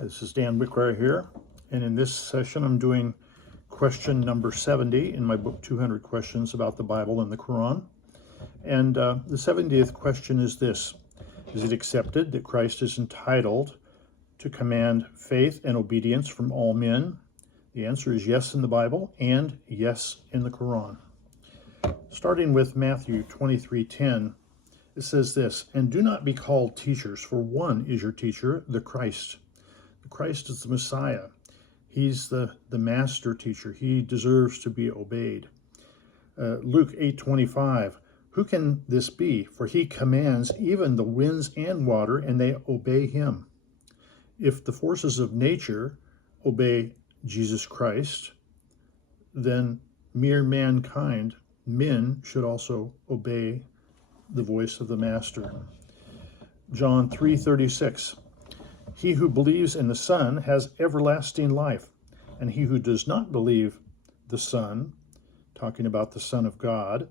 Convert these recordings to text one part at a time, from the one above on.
This is Dan Wickwire here, and in this session I'm doing question number 70 in my book 200 Questions About the Bible and the Quran. And the 70th question is this: is it accepted that Christ is entitled to command faith and obedience from all men? The answer is yes in the Bible and yes in the Quran. Starting with Matthew 23:10, it says this: "And do not be called teachers, for one is your teacher, the Christ." The Christ is the Messiah. He's the master teacher. He deserves to be obeyed. Luke 8:25, "Who can this be? For he commands even the winds and water, and they obey him." If the forces of nature obey Jesus Christ, then mere mankind, men, should also obey the voice of the Master. John 3:36, "He who believes in the Son has everlasting life, and he who does not believe the Son," talking about the Son of God,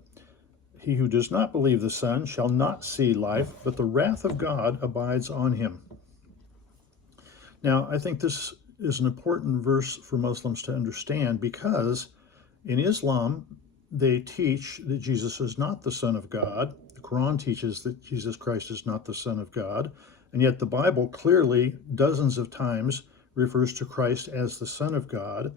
"he who does not believe the Son shall not see life, but the wrath of God abides on him." Now, I think this is an important verse for Muslims to understand, because in Islam, they teach that Jesus is not the Son of God. The Quran teaches that Jesus Christ is not the Son of God. And yet the Bible clearly, dozens of times, refers to Christ as the Son of God.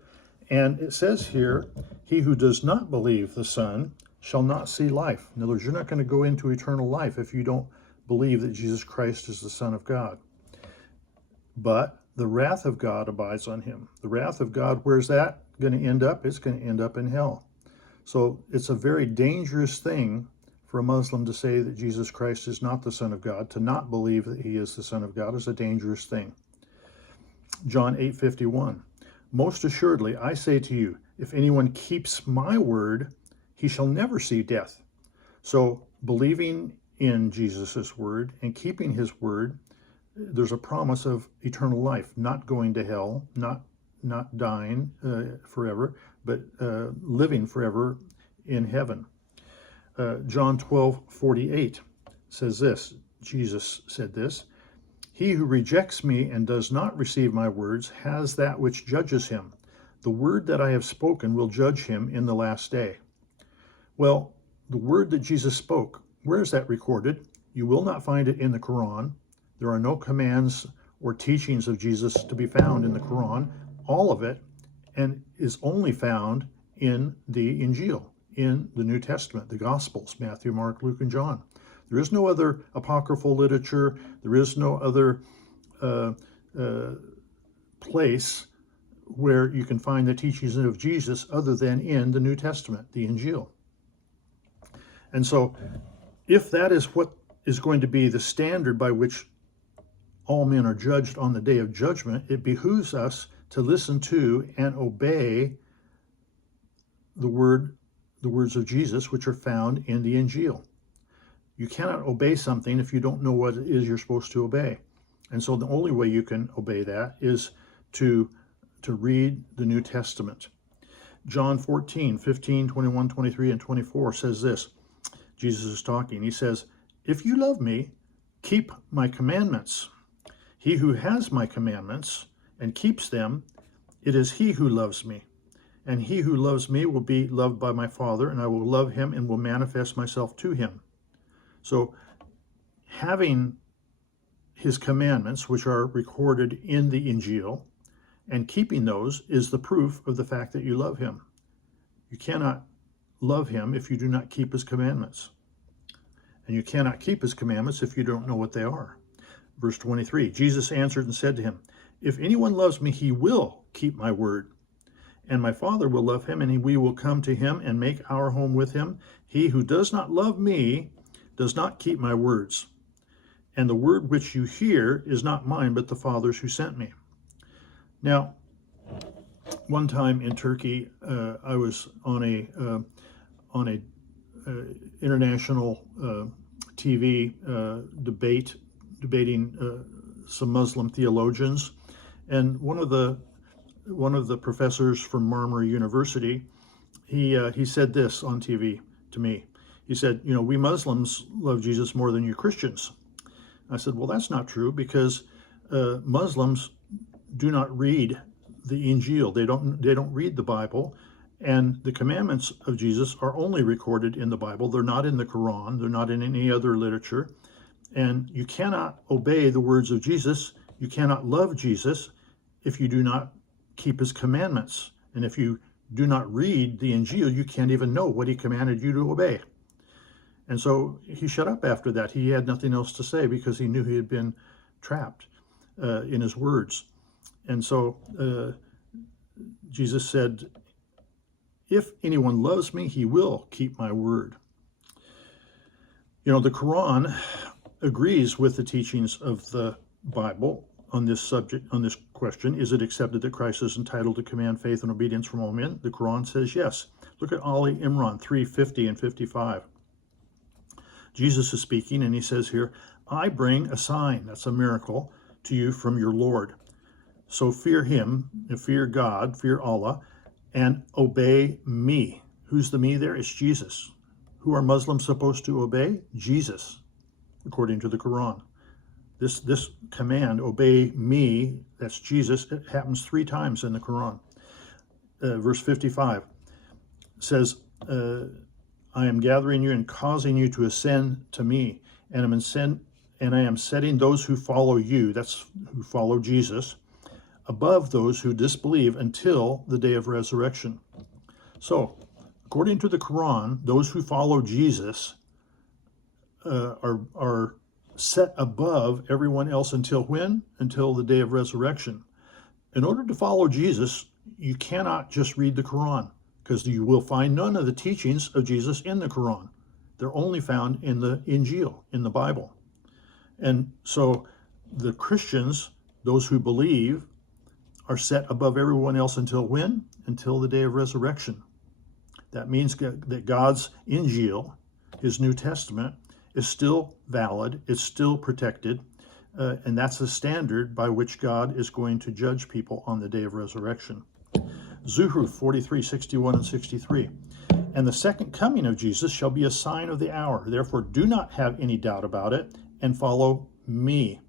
And it says here, "He who does not believe the Son shall not see life." In other words, you're not going to go into eternal life if you don't believe that Jesus Christ is the Son of God. But the wrath of God abides on him. The wrath of God, where's that going to end up? It's going to end up in hell. So it's a very dangerous thing for a Muslim to say that Jesus Christ is not the Son of God. To not believe that he is the Son of God is a dangerous thing. John 8:51, "Most assuredly, I say to you, if anyone keeps my word, he shall never see death." So believing in Jesus' word and keeping his word, there's a promise of eternal life, not going to hell, not dying forever, but living forever in heaven. John 12:48 says this, Jesus said this, "He who rejects me and does not receive my words has that which judges him. The word that I have spoken will judge him in the last day." Well, the word that Jesus spoke, where is that recorded? You will not find it in the Quran. There are no commands or teachings of Jesus to be found in the Quran. All of it and is only found in the Injil, in the New Testament, the Gospels, Matthew, Mark, Luke, and John. There is no other apocryphal literature. There is no other place where you can find the teachings of Jesus other than in the New Testament, the Injil. And so if that is what is going to be the standard by which all men are judged on the day of judgment, it behooves us to listen to and obey the words of Jesus, which are found in the Injil. You cannot obey something if you don't know what it is you're supposed to obey. And so the only way you can obey that is to read the New Testament. John 14:15, 21, 23, and 24 says this. Jesus is talking. He says, "If you love me, keep my commandments. He who has my commandments and keeps them, it is he who loves me. And he who loves me will be loved by my Father, and I will love him and will manifest myself to him." So having his commandments, which are recorded in the Injil, and keeping those is the proof of the fact that you love him. You cannot love him if you do not keep his commandments. And you cannot keep his commandments if you don't know what they are. Verse 23, Jesus answered and said to him, "If anyone loves me, he will keep my word. And my Father will love him, and we will come to him and make our home with him. He who does not love me does not keep my words. And the word which you hear is not mine, but the Father's who sent me." Now, one time in Turkey, I was on a international TV debating some Muslim theologians, and one of the professors from Marmara University, he said this on TV to me. He said, "We Muslims love Jesus more than you Christians." I said, "Well, that's not true, because Muslims do not read the Injil. They don't read the Bible. And the commandments of Jesus are only recorded in the Bible. They're not in the Qur'an. They're not in any other literature. And you cannot obey the words of Jesus. You cannot love Jesus if you do not keep his commandments. And if you do not read the Injil, you can't even know what he commanded you to obey. And so he shut up after that. He had nothing else to say because he knew he had been trapped in his words. And so Jesus said, if anyone loves me, he will keep my word. You know, the Quran agrees with the teachings of the Bible on this subject, on this question. Is it accepted that Christ is entitled to command faith and obedience from all men? The Quran says yes. Look at Ali Imran 3:50 and 55. Jesus is speaking, and he says here, I bring a sign, that's a miracle, to you from your Lord. So fear him, fear God, fear Allah, and obey me. Who's the me there? It's Jesus. Who are Muslims supposed to obey? Jesus, according to the Quran. This command, obey me, that's Jesus, it happens 3 times in the Quran. Verse 55 says, I am gathering you and causing you to ascend to me, and I am setting those who follow you, that's who follow Jesus, above those who disbelieve until the day of resurrection. So, according to the Quran, those who follow Jesus are set above everyone else until when? Until the day of resurrection. In order to follow Jesus, you cannot just read the Quran, because you will find none of the teachings of Jesus in the Quran. They're only found in the Injil, in the Bible. And so the Christians, those who believe, are set above everyone else until when? Until the day of resurrection. That means that God's Injil, his New Testament, is still valid, it's still protected, and that's the standard by which God is going to judge people on the day of resurrection. Zuhruf 43, 61 and 63. And the second coming of Jesus shall be a sign of the hour. Therefore, do not have any doubt about it, and follow me.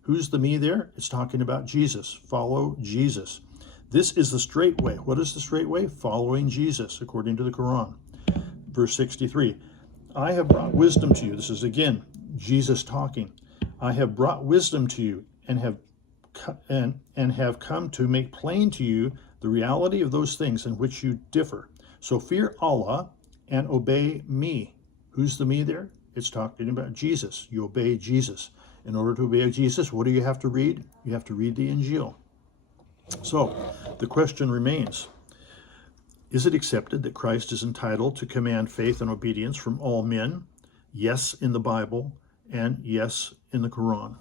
Who's the me there? It's talking about Jesus. Follow Jesus. This is the straight way. What is the straight way? Following Jesus, according to the Quran. Verse 63. I have brought wisdom to you. This is again Jesus talking. I have brought wisdom to you and have come to make plain to you the reality of those things in which you differ. So fear Allah and obey me. Who's the me there? It's talking about Jesus. You obey Jesus. In order to obey Jesus, what do you have to read? You have to read the Injil. So the question remains, is it accepted that Christ is entitled to command faith and obedience from all men? Yes, in the Bible, and yes, in the Quran.